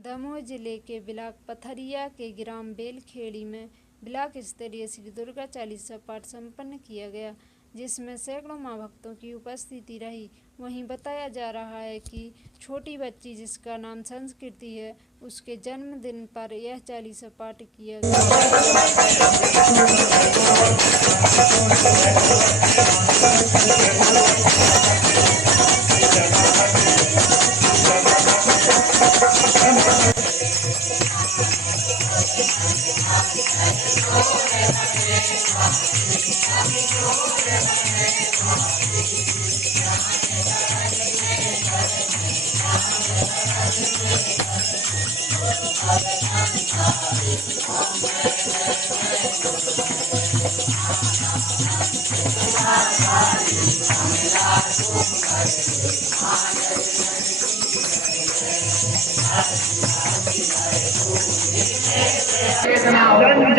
दमोह जिले के ब्लॉक पथरिया के ग्राम बेलखेड़ी में ब्लॉक स्तरीय श्री दुर्गा चालीसा पाठ संपन्न किया गया, जिसमें सैकड़ों मां भक्तों की उपस्थिति रही। वहीं बताया जा रहा है कि छोटी बच्ची जिसका नाम संस्कृति है, उसके जन्मदिन पर यह चालीसा पाठ किया गया।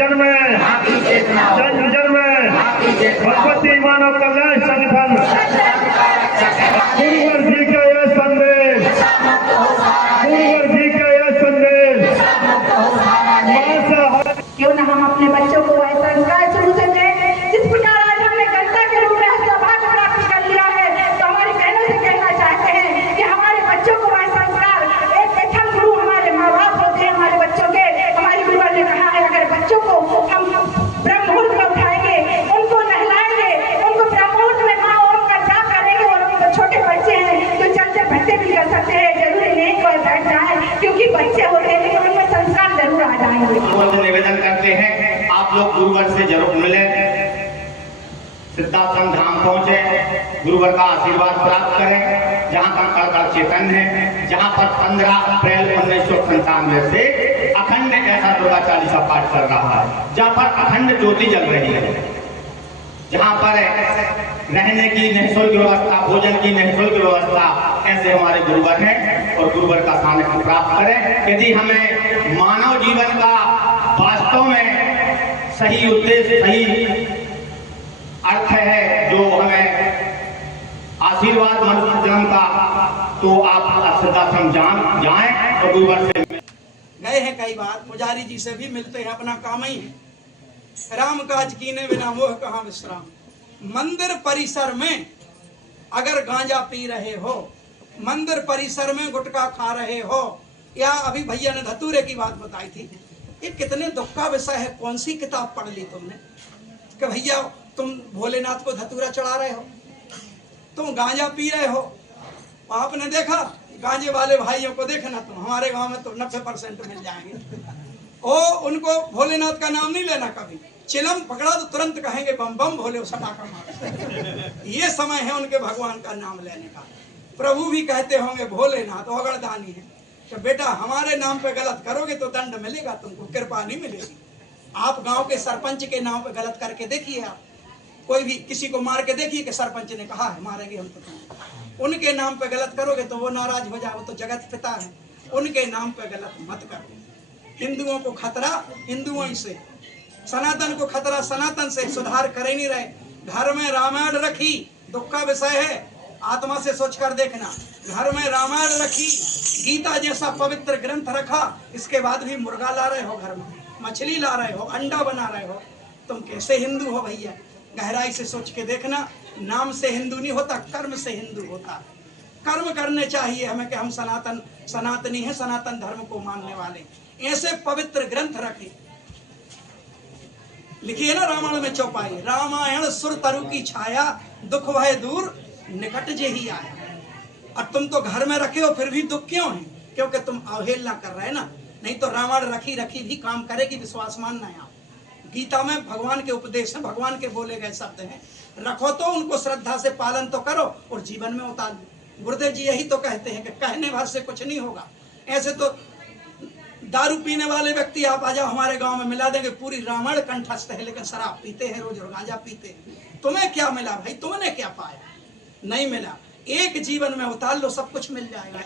जन्म भगवती मानव कल्याण संगठन गुरुवर जी का यह संदेश, क्यों ना हम अपने बच्चों को ऐसा संस्कार शुरू से दें। जिस प्रकार आज हमने गंगा के रूप में सौभाग्य प्राप्त कर लिया है, तो हमारी बहनों से कहना चाहते हैं कि हमारे बच्चों को वह संस्कार एक प्रथम गुरु हमारे माँ बाप होते हैं हमारे बच्चों के। हमारी गुरुवर ने कहा है, अगर बच्चों को हम ब्रह्म मुहूर्त में उठाएंगे, उनको नहलाएंगे, उनको ब्रह्म मुहूर्त में माँ ओम का जाप करेंगे, और उनको छोटे बच्चे हैं तो चलते फिरते भी कर सकते हैं, जरूरी नहीं कोई बैठ जाए, क्योंकि बच्चे होते हैं लेकिन उनमें संस्कार जरूर आ जाएंगे। निवेदन करते हैं आप लोग गुरुवर से जरूर मिले, सिद्धाश्रम धाम पहुंचे, गुरुवर का आशीर्वाद प्राप्त करें, जहां का कड़ चेतन है, जहां पर 15 अप्रैल 1997 से अखंड ऐसा दुर्गा चालीसा पाठ कर रहा है, जहां पर अखंड ज्योति जल रही है, जहां पर रहने की निःशुल्क व्यवस्था, भोजन की निःशुल्क व्यवस्था, ऐसे हमारे गुरुवर हैं और गुरुवर का सानिध्य प्राप्त करें। यदि हमें मानव जीवन का वास्तव में सही उद्देश्य, सही अर्थ है जो हमें आशीर्वाद मनुष्य जन्म का, तो आप सिद्धाश्रम जाएं और गुरुवर से गए हैं। कई बार पुजारी जी से भी मिलते हैं, अपना काम ही है। राम काज कीने बिना मोह कहाँ विश्राम। मंदिर परिसर में अगर गांजा पी रहे हो, मंदिर परिसर में गुटखा खा रहे हो, या अभी भैया ने धतूरे की बात बताई थी, ये कितने दुख का विषय है। कौन सी किताब पढ़ ली तुमने कि भैया तुम भोलेनाथ को धतूरा चढ़ा रहे हो, तुम गांजा पी रहे हो। आपने देखा गांजे वाले भाइयों को, देखना तुम हमारे गांव में तो 90% मिल जाएंगे। ओ उनको भोलेनाथ का नाम नहीं लेना कभी। चिलम पकड़ा तो तुरंत कहेंगे बम बम भोले, सटाका मार। ये समय है उनके भगवान का नाम लेने का। प्रभु भी कहते होंगे भोलेनाथ अगरदानी है कि बेटा हमारे नाम पे गलत करोगे तो दंड मिलेगा, तुमको कृपा नहीं मिलेगी। आप गांव के सरपंच के नाम पे गलत करके देखिए, आप कोई भी किसी को मार के देखिए कि सरपंच ने कहा है मारेंगे हम तो, उनके नाम पे गलत करोगे तो वो नाराज हो जाए, वो तो जगत पिता है। उनके नाम पे गलत मत करो। हिंदुओं को खतरा हिंदुओं से, सनातन को खतरा सनातन से। सुधार करे नहीं रहे। घर में रामायण रखी, दुख का विषय है, आत्मा से सोचकर देखना। घर में रामायण रखी, गीता जैसा पवित्र ग्रंथ रखा, इसके बाद भी मुर्गा ला रहे हो, घर में मछली ला रहे हो, अंडा बना रहे हो, तुम कैसे हिंदू हो भैया? गहराई से सोच के देखना। नाम से हिंदू नहीं होता, कर्म से हिंदू होता। कर्म करने चाहिए हमें कि हम सनातनी हैं, सनातन धर्म को मानने वाले। ऐसे पवित्र ग्रंथ रखे, लिखिए ना रामायण में चौपाई, रामायण सुर तरु की छाया, दुख भय दूर निकट जे ही आया। और तुम तो घर में रखे हो, फिर भी दुख क्यों है? क्योंकि तुम अवहेलना कर रहे हैं ना। नहीं तो रामायण रखी भी काम करेगी, विश्वास मानना है आप। गीता में भगवान के उपदेश है, भगवान के बोले गए शब्द हैं, रखो तो उनको श्रद्धा से पालन तो करो और जीवन में उतार दो। गुरुदेव जी यही तो कहते हैं कि कहने भर से कुछ नहीं होगा। ऐसे तो दारू पीने वाले व्यक्ति आप आ जाओ हमारे गांव में, मिला देंगे पूरी रामायण कंठस्थ है, लेकिन शराब पीते हैं रोज और गांजा पीते हैं। तुम्हें क्या मिला भाई? तुमने क्या पाया? नहीं मिला। एक जीवन में उतार लो, सब कुछ मिल जाएगा।